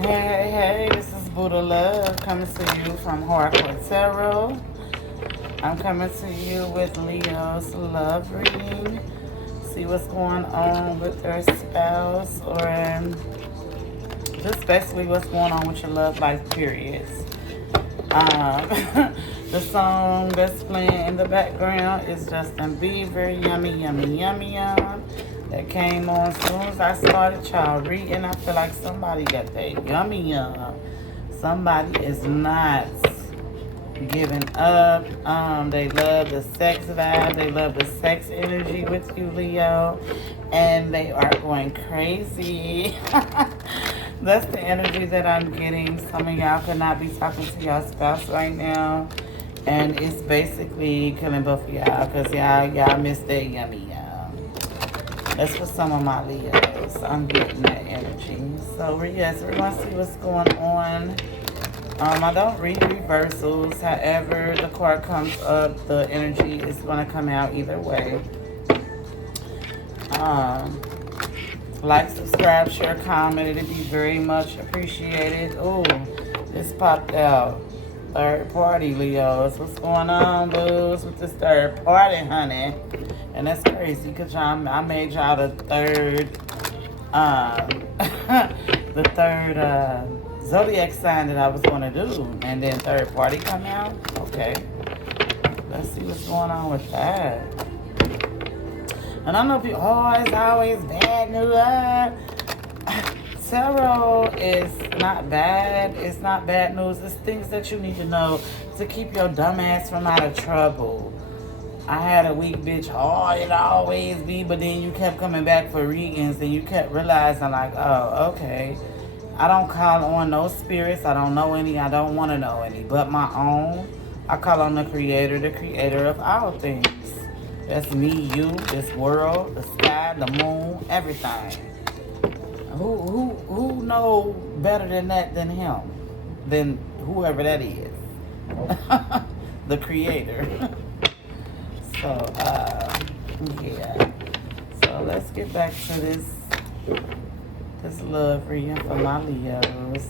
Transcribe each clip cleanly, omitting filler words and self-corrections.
Hey, this is Buddha Love coming to you from Hardcore Tarot. I'm coming to you with Leo's love reading. See what's going on with their spouse or just basically what's going on with your love life, periods. Um, the song that's playing in the background is Justin Bieber, Yummy, Yummy, Yummy, Yum. That came on as soon as I started child reading. I feel like somebody got that yummy yum. Somebody is not giving up. They love the sex vibe. They love the sex energy with you, Leo. And they are going crazy. That's the energy that I'm getting. Some of y'all could not be talking to your spouse right now. And it's basically killing both of y'all because y'all miss that yummy y'all. That's for some of my Leos. I'm getting that energy. So yes, we're going to see what's going on. I don't read reversals. However, the card comes up, the energy is going to come out either way. Like, subscribe, share, comment. It'd be very much appreciated. Oh, this popped out. Third party, Leos. What's going on, booze, with this third party, honey? And that's crazy because I made y'all the third, the third zodiac sign that I was going to do. And then third party come out? Okay. Let's see what's going on with that. And I know people, it's always bad news. Tarot is not bad. It's not bad news. It's things that you need to know to keep your dumb ass from out of trouble. I had a weak bitch, it always be, but then you kept coming back for readings and you kept realizing like, oh, okay. I don't call on no spirits. I don't know any. I don't want to know any. But my own. I call on the creator of all things. That's me, you, this world, the sky, the moon, everything. Who know better than that than him? Than whoever that is. The creator. So, yeah. So let's get back to this love reading for my Leos.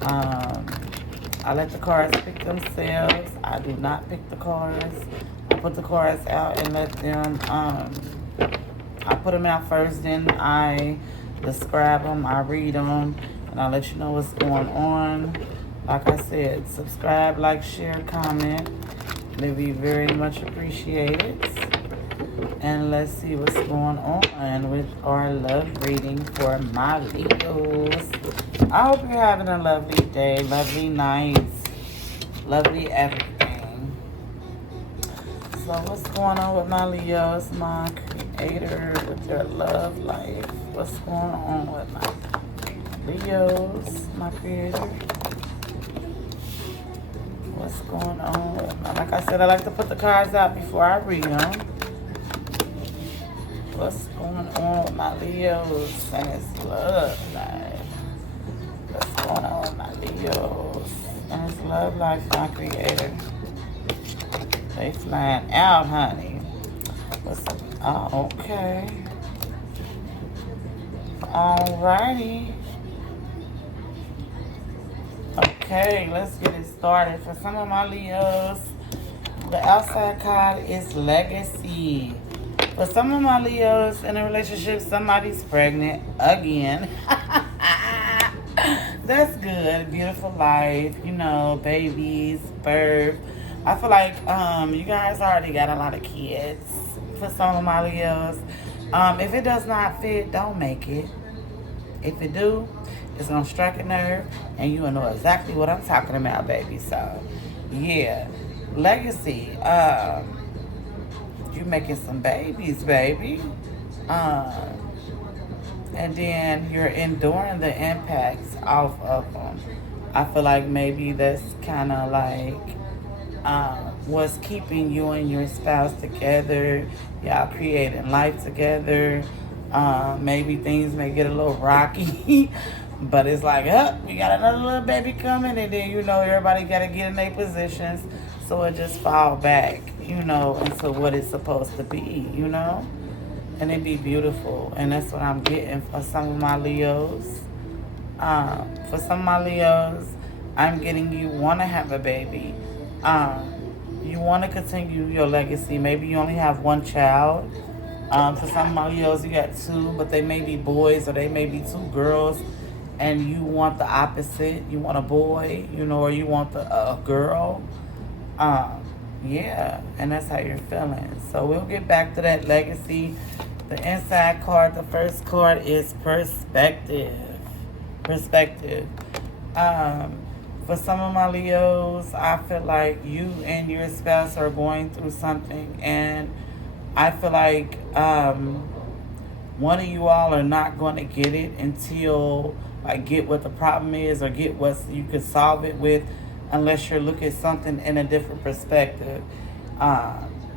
I let the cards pick themselves. I do not pick the cards. I put the cards out and let them, I put them out first, then I describe them, I read them, and I let you know what's going on. Like I said, subscribe, like, share, comment. They'd be very much appreciated. And let's see what's going on with our love reading for my Leos. I hope you're having a lovely day, lovely night, lovely everything. So what's going on with my Leos, my creator, with their love life? What's going on with my Leos, my creator? What's going on with my, like I said, I like to put the cards out before I read them. What's going on with my Leos and his love life? What's going on with my Leos and his love life, my creator? They flying out, honey. Okay. Alrighty. Okay, let's get it started. For some of my Leos, the outside card is legacy. For some of my Leos in a relationship, somebody's pregnant again. That's good. Beautiful life, babies, birth. I feel like you guys already got a lot of kids for some of my Leos. If it does not fit, don't make it. If it do, it's going to strike a nerve, and you will know exactly what I'm talking about, baby. So, yeah. Legacy. You making some babies, baby. And then you're enduring the impacts off of them. I feel like maybe that's kind of like what's keeping you and your spouse together. Y'all creating life together. Maybe things may get a little rocky. But it's like, we got another little baby coming. And then, everybody got to get in their positions. So it just fall back, into what it's supposed to be, And it be beautiful. And that's what I'm getting for some of my Leos. For some of my Leos, I'm getting you want to have a baby. You want to continue your legacy. Maybe you only have one child. For some of my Leos, you got two, but they may be boys or they may be two girls, and you want the opposite. You want a boy, or you want a girl. Um, yeah, and that's how you're feeling. So we'll get back to that legacy. The inside card, the first card is perspective. Perspective. Um, for some of my Leos, I feel like you and your spouse are going through something, and I feel like one of you all are not going to get it until get what the problem is or get what you could solve it with, unless you're looking at something in a different perspective.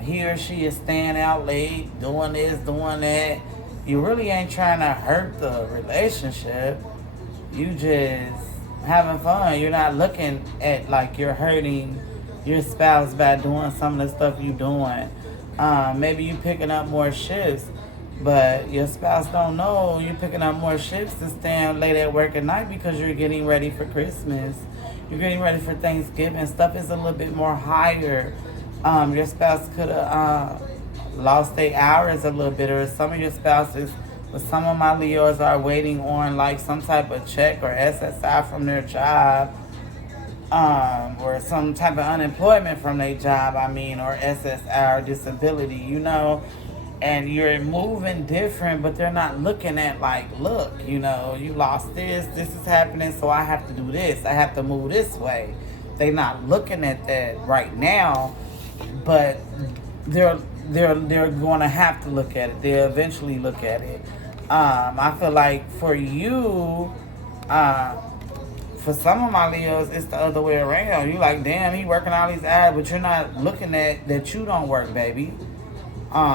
He or she is staying out late, doing this, doing that. You really ain't trying to hurt the relationship. You just having fun. You're not looking at like you're hurting your spouse by doing some of the stuff you doing. Maybe you picking up more shifts, but your spouse don't know you picking up more shifts and staying late at work at night because you're getting ready for Christmas. You're getting ready for Thanksgiving. Stuff is a little bit more higher. Your spouse could have lost their hours a little bit, or some of your spouses, but some of my Leos are waiting on like some type of check or SSI from their job, or some type of unemployment from their job, or SSI or disability, and you're moving different, but they're not looking at like, look, you lost this is happening, so I have to do this, I have to move this way. They're not looking at that right now, but they're going to have to look at it. They'll eventually look at it. I feel like for you, for some of my Leos, it's the other way around. You like, damn, he working all these hours, but you're not looking at that you don't work, baby.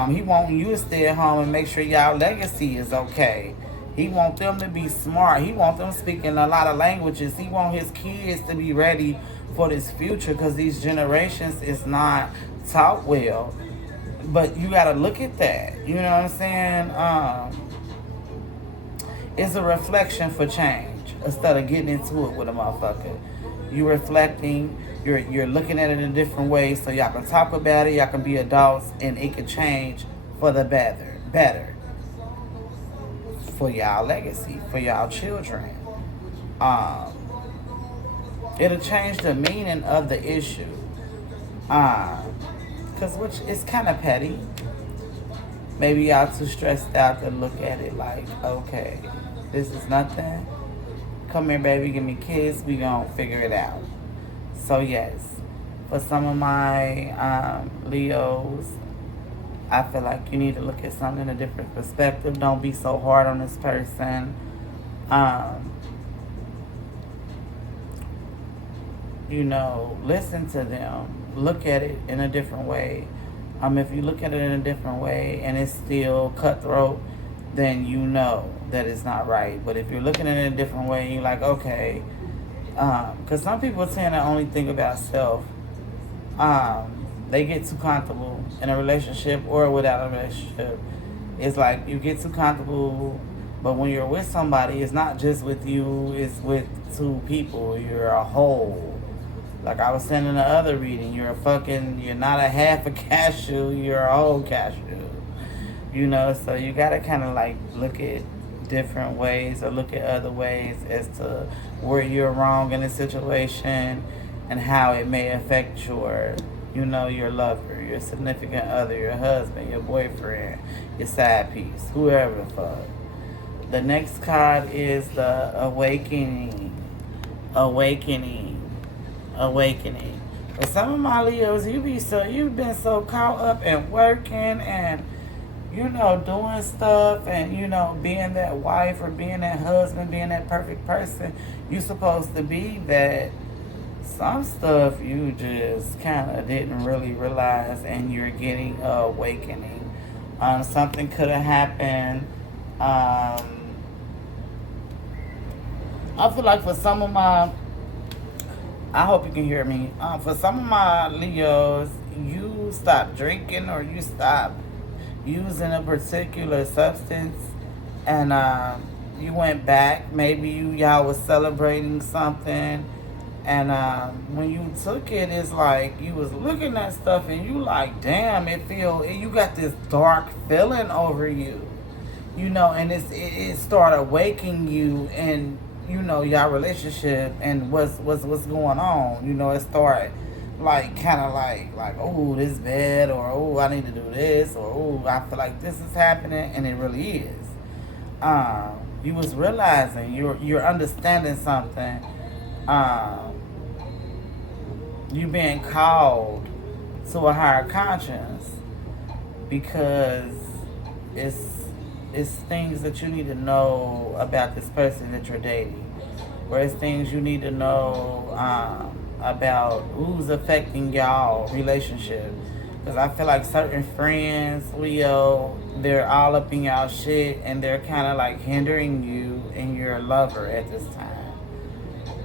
He want you to stay at home and make sure y'all legacy is okay. He want them to be smart. He want them speaking a lot of languages. He want his kids to be ready for this future, because these generations is not taught well. But you got to look at that. You know what I'm saying? It's a reflection for change instead of getting into it with a motherfucker. You reflecting. You're looking at it in a different way, so y'all can talk about it. Y'all can be adults, and it can change for the better for y'all legacy, for y'all children. It'll change the meaning of the issue. Which is kind of petty. Maybe y'all too stressed out to look at it like, okay, this is nothing. Come here, baby, give me a kiss. We gonna figure it out. So yes, for some of my Leos, I feel like you need to look at something in a different perspective. Don't be so hard on this person. Listen to them. Look at it in a different way. If you look at it in a different way and it's still cutthroat, then you know that it's not right. But if you're looking at it in a different way and you're like, okay, because some people tend to only think about self. They get too comfortable in a relationship or without a relationship. It's like you get too comfortable, but when you're with somebody, it's not just with you, it's with two people. You're a whole. Like I was saying in the other reading, you're not a half a cashew, you're a whole cashew. So you gotta kind of like look at different ways or look at other ways as to where you're wrong in a situation and how it may affect your lover, your significant other, your husband, your boyfriend, your side piece, whoever the fuck. The next card is the awakening. For some of my Leos, you've been so caught up in working and doing stuff and being that wife or being that husband, being that perfect person you're supposed to be, that some stuff you just kind of didn't really realize, and you're getting an awakening. Something could have happened. I feel like for some of my, I hope you can hear me. For some of my Leos, you stop drinking or you stop using a particular substance, and you went back. Maybe y'all was celebrating something, and when you took it, it's like you was looking at stuff, and you like, damn, you got this dark feeling over you, and it started waking you, and y'all relationship and what's going on. It started like kind of like, oh, this bad, or oh, I need to do this, or oh, I feel like this is happening, and it really is. You was realizing you're understanding something. You being called to a higher conscience, because it's things that you need to know about this person that you're dating, or it's things you need to know about who's affecting y'all relationship. Because I feel like certain friends, Leo, they're all up in y'all shit, and they're kind of like hindering you and your lover at this time.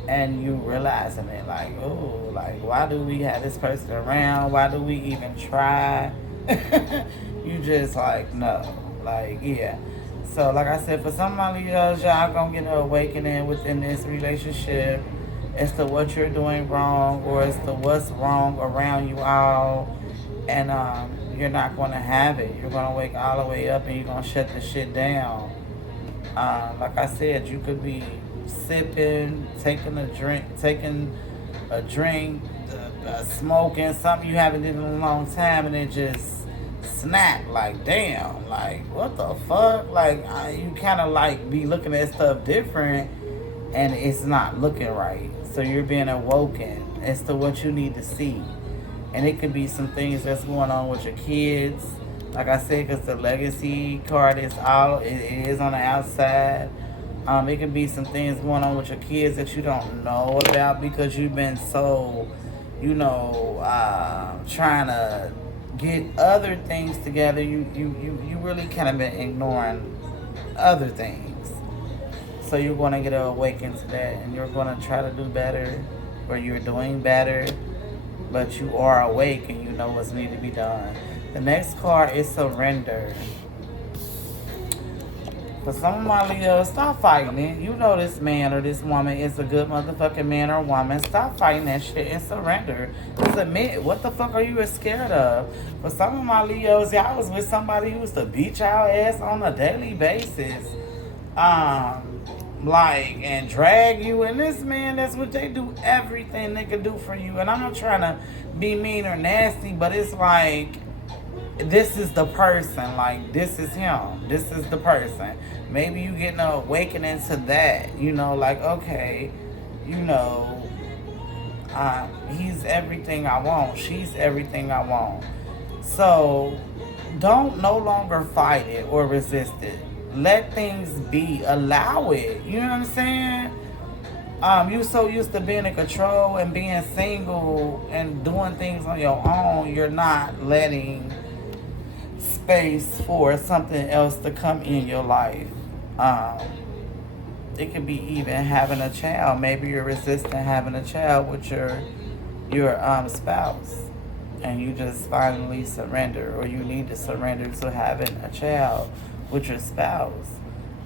And you realizing it, like, oh, like, why do we have this person around? Why do we even try? You just like, no. Like, yeah. So, like I said, for some of y'all gonna get an awakening within this relationship as to what you're doing wrong, or as to what's wrong around you all. And you're not going to have it. You're going to wake all the way up, and you're going to shut the shit down. Like I said, you could be sipping, taking a drink, smoking something you haven't done in a long time, and it just snap. Like, damn, like, what the fuck? Like, you kind of like be looking at stuff different, and it's not looking right. So you're being awoken as to what you need to see. And it could be some things that's going on with your kids. Like I said, because the legacy card is it is on the outside. It could be some things going on with your kids that you don't know about, because you've been so, trying to get other things together. You really kind of been ignoring other things. So you're going to get awakened to that, and you're going to try to do better, or you're doing better. But you are awake, and you know what's need to be done. The next card is surrender. For some of my Leos, stop fighting it. You know this man or this woman is a good motherfucking man or woman. Stop fighting that shit and surrender. Submit. What the fuck are you scared of? For some of my Leos, y'all was with somebody who used to beat y'all ass on a daily basis. And drag you, and this man, that's what they do, everything they can do for you. And I'm not trying to be mean or nasty, but it's like, this is the person, like, this is him, this is the person. Maybe you getting an awakening to that, like, okay, he's everything I want, she's everything I want. So don't no longer fight it or resist it. Let things be. Allow it. You know what I'm saying? You so used to being in control and being single and doing things on your own, you're not letting space for something else to come in your life. It could be even having a child. Maybe you're resisting having a child with your spouse, and you just finally surrender, or you need to surrender to having a child with your spouse,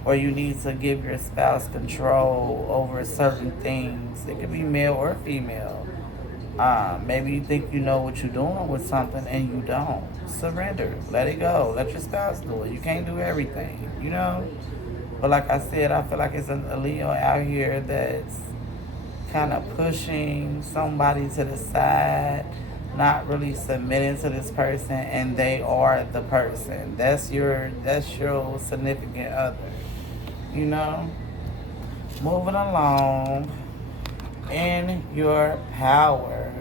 or you need to give your spouse control over certain things. It could be male or female. Maybe you think you know what you're doing with something, and you don't. Surrender. Let it go. Let your spouse do it. You can't do everything, But like I said, I feel like it's a Leo out here that's kind of pushing somebody to the side, not really submitting to this person, and they are the person. That's your significant other. Moving along in your power.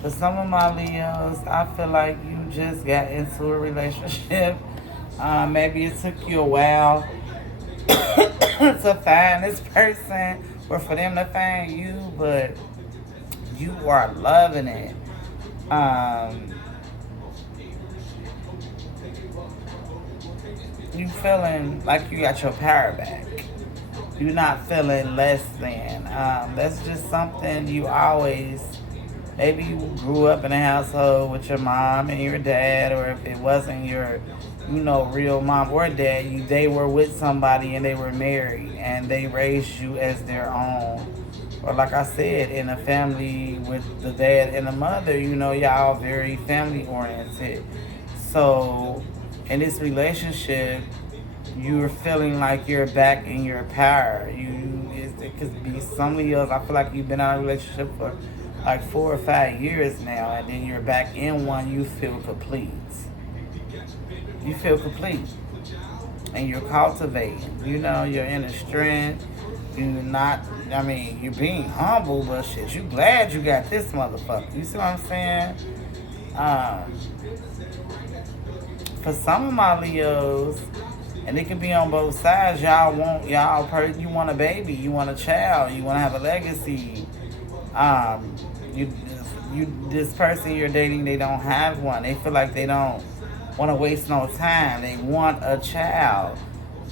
For some of my Leos, I feel like you just got into a relationship. Maybe it took you a while to find this person, or for them to find you, but you are loving it. You feeling like you got your power back. You're not feeling less than. That's just something you always, maybe you grew up in a household with your mom and your dad, or if it wasn't your real mom or dad. They were with somebody and they were married and they raised you as their own. Or like I said, in a family with the dad and the mother, y'all very family oriented. So in this relationship, you're feeling like you're back in your power. It could be some Leos. I feel like you've been in a relationship for like 4 or 5 years now, and then you're back in one. You feel complete. You feel complete, and you're cultivating. You're in a strength. You're not. I mean, you're being humble, but shit, you glad you got this motherfucker. You see what I'm saying? Um, for some of my Leos, and it can be on both sides. You want a baby, you want a child, you want to have a legacy. Um, this person you're dating, they don't have one. They feel like they don't want to waste no time. They want a child,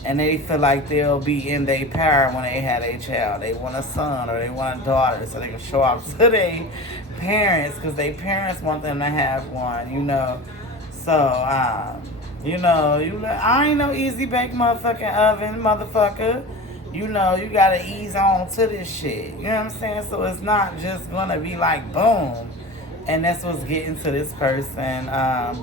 and they feel like they'll be in their power when they had a child. They want a son or they want a daughter, so they can show off to their parents because their parents want them to have one. So, I ain't no easy bake motherfucking oven, motherfucker. You gotta ease on to this shit. You know what I'm saying? So it's not just gonna be like boom. And that's what's getting to this person.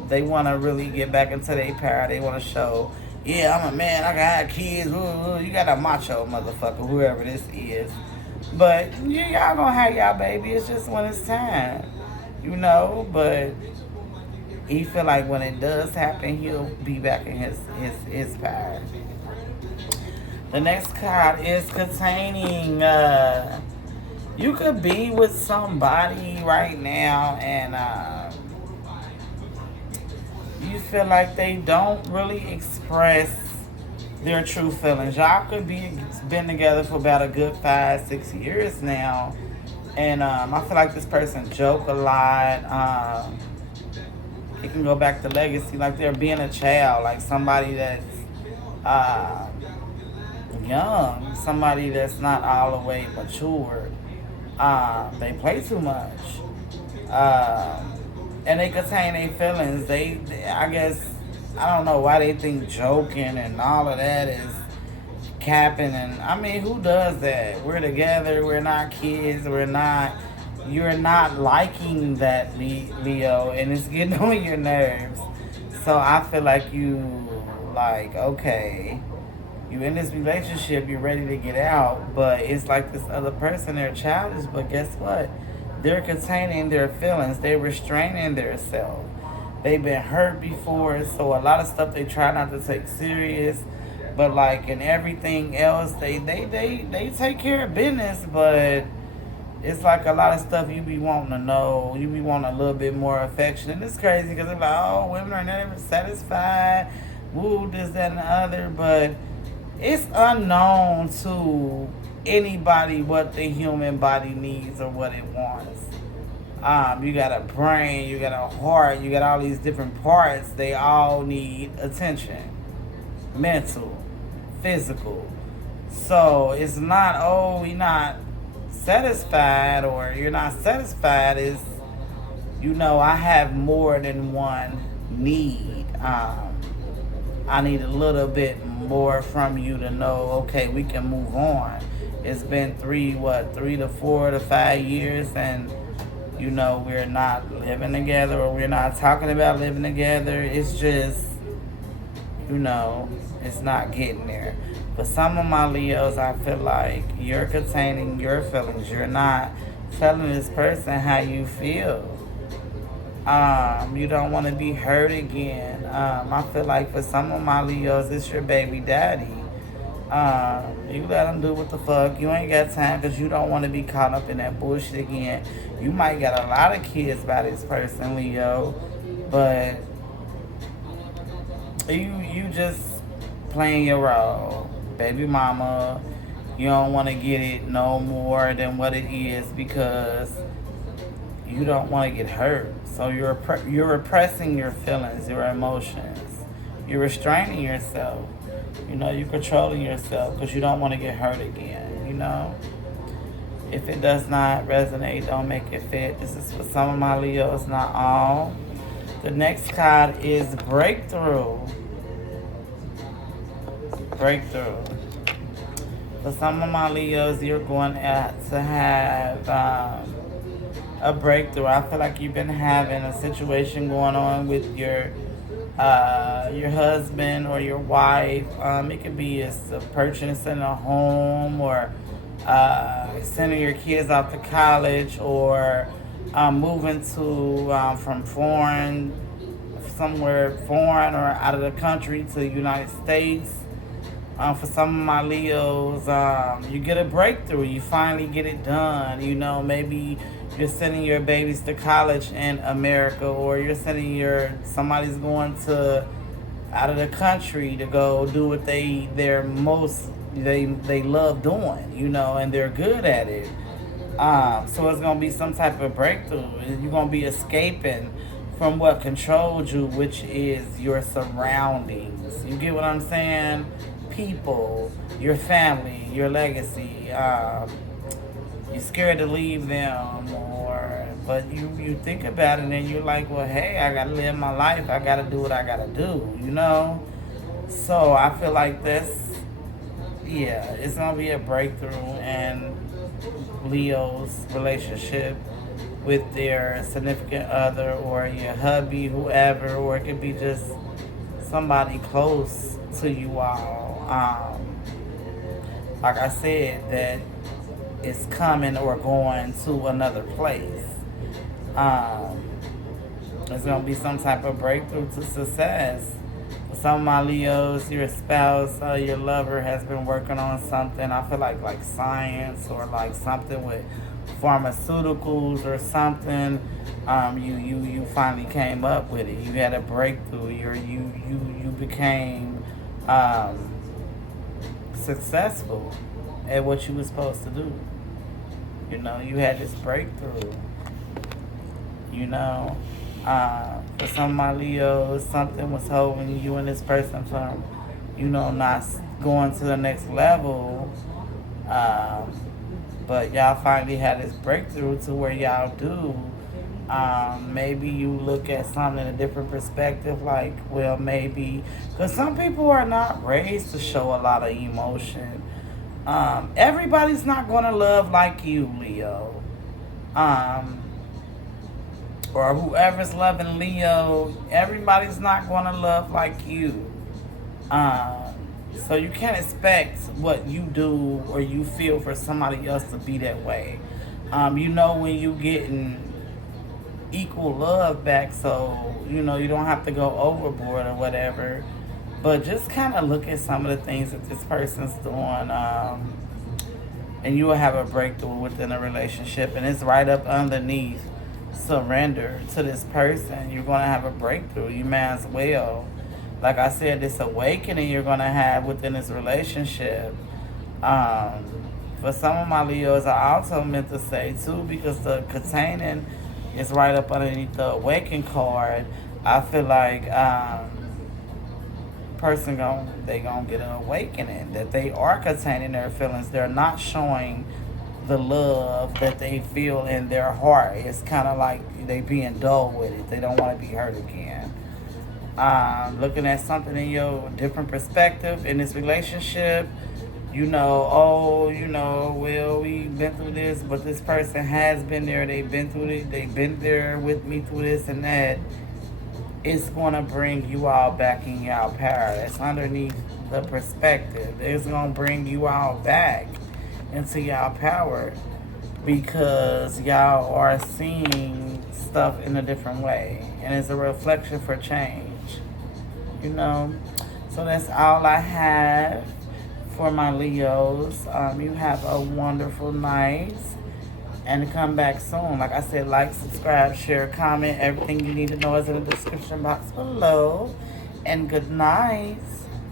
They wanna really get back into their power. They wanna show, yeah, I'm a man, I can have kids. Ooh, you got a macho motherfucker, whoever this is. But yeah, y'all gonna have y'all baby. It's just when it's time. But he feel like when it does happen, he'll be back in his power. The next card is containing. You could be with somebody right now, and you feel like they don't really express their true feelings. Y'all could be been together for about a good 5-6 years now, and I feel like this person joke a lot. It can go back to legacy, like they're being a child, like somebody that's young, somebody that's not all the way matured. They play too much, and they contain their feelings. I guess, I don't know why they think joking and all of that is capping. And I mean, who does that? We're together. We're not kids. You're not liking that, Leo, and it's getting on your nerves. So I feel like okay, you in this relationship, you're ready to get out, but it's like this other person, they're childish, but guess what? They're containing their feelings. They're restraining themselves. They've been hurt before, so a lot of stuff they try not to take serious. But like in everything else, they take care of business, but it's like a lot of stuff you be wanting to know. You be wanting a little bit more affection. And it's crazy because they're like, oh, women are never satisfied. Woo, this, that, and the other. But it's unknown to anybody what the human body needs or what it wants. You got a brain, you got a heart, you got all these different parts. They all need attention. Mental, physical. So it's not, we not satisfied or you're not satisfied. Is I have more than one need. I need a little bit more from you to know, okay, we can move on. It's been 3 to 4 to 5 years, and we're not living together, or we're not talking about living together. It's just it's not getting there. For some of my Leos, I feel like you're containing your feelings. You're not telling this person how you feel. You don't want to be hurt again. I feel like for some of my Leos, it's your baby daddy. You let them do what the fuck. You ain't got time because you don't want to be caught up in that bullshit again. You might get a lot of kids by this person, Leo, but you just playing your role. Baby mama, you don't want to get it no more than what it is because you don't want to get hurt. So you're repressing your feelings, your emotions. You're restraining yourself. You're controlling yourself because you don't want to get hurt again. If it does not resonate, don't make it fit. This is for some of my Leos, not all. The next card is breakthrough. breakthrough. For some of my Leos, you're going to have a breakthrough. I feel like you've been having a situation going on with your husband or your wife. It could be purchasing a home or sending your kids off to college or moving to from somewhere foreign or out of the country to the United States. For some of my Leos, you get a breakthrough. You finally get it done. You know, maybe you're sending your babies to college in America, or you're sending somebody's going to out of the country to go do what they love doing, you know, and they're good at it. So it's gonna be some type of breakthrough. You're gonna be escaping from what controlled you, which is your surroundings. You get what I'm saying? People, your family, your legacy. You're scared to leave them, but you think about it and you're like, well, hey, I gotta live my life. I gotta do what I gotta do, you know. So I feel like it's gonna be a breakthrough in Leo's relationship with their significant other or your hubby, whoever, or it could be just somebody close to you all. Like I said, that is coming or going to another place. It's going to be some type of breakthrough to success. For some of my Leos, your spouse, your lover has been working on something. I feel like science or like something with pharmaceuticals or something. You finally came up with it. You had a breakthrough. You became successful at what you were supposed to do. You know, you had this breakthrough. You know, for some of my Leos, something was holding you and this person from, you know, not going to the next level. But y'all finally had this breakthrough to where y'all do. Maybe you look at something in a different perspective, like, well, maybe, because some people are not raised to show a lot of emotion. Everybody's not going to love like you, Leo. Or whoever's loving Leo, everybody's not going to love like you. So you can't expect what you do or you feel for somebody else to be that way. You know when you getting equal love back, so you know you don't have to go overboard or whatever. But just kind of look at some of the things that this person's doing, and you will have a breakthrough within a relationship. And it's right up underneath surrender to this person. You're going to have a breakthrough. You may as well. Like I said, this awakening you're going to have within this relationship. For some of my Leos, I also meant to say, too, because the containing is right up underneath the awaken card. I feel like person they gonna get an awakening, that they are containing their feelings. They're not showing the love that they feel in their heart. It's kind of like they being dull with it. They don't want to be hurt again. Looking at something in your different perspective in this relationship, you know, well, we've been through this, but this person has been there. They've been through it. They've been there with me through this and that. It's going to bring you all back in y'all power. That's underneath the perspective. It's going to bring you all back into y'all power because y'all are seeing stuff in a different way. And it's a reflection for change, you know. So that's all I have for my Leos. You have a wonderful night and come back soon. Like I said, like, subscribe, share, comment. Everything you need to know is in the description box below. And good night.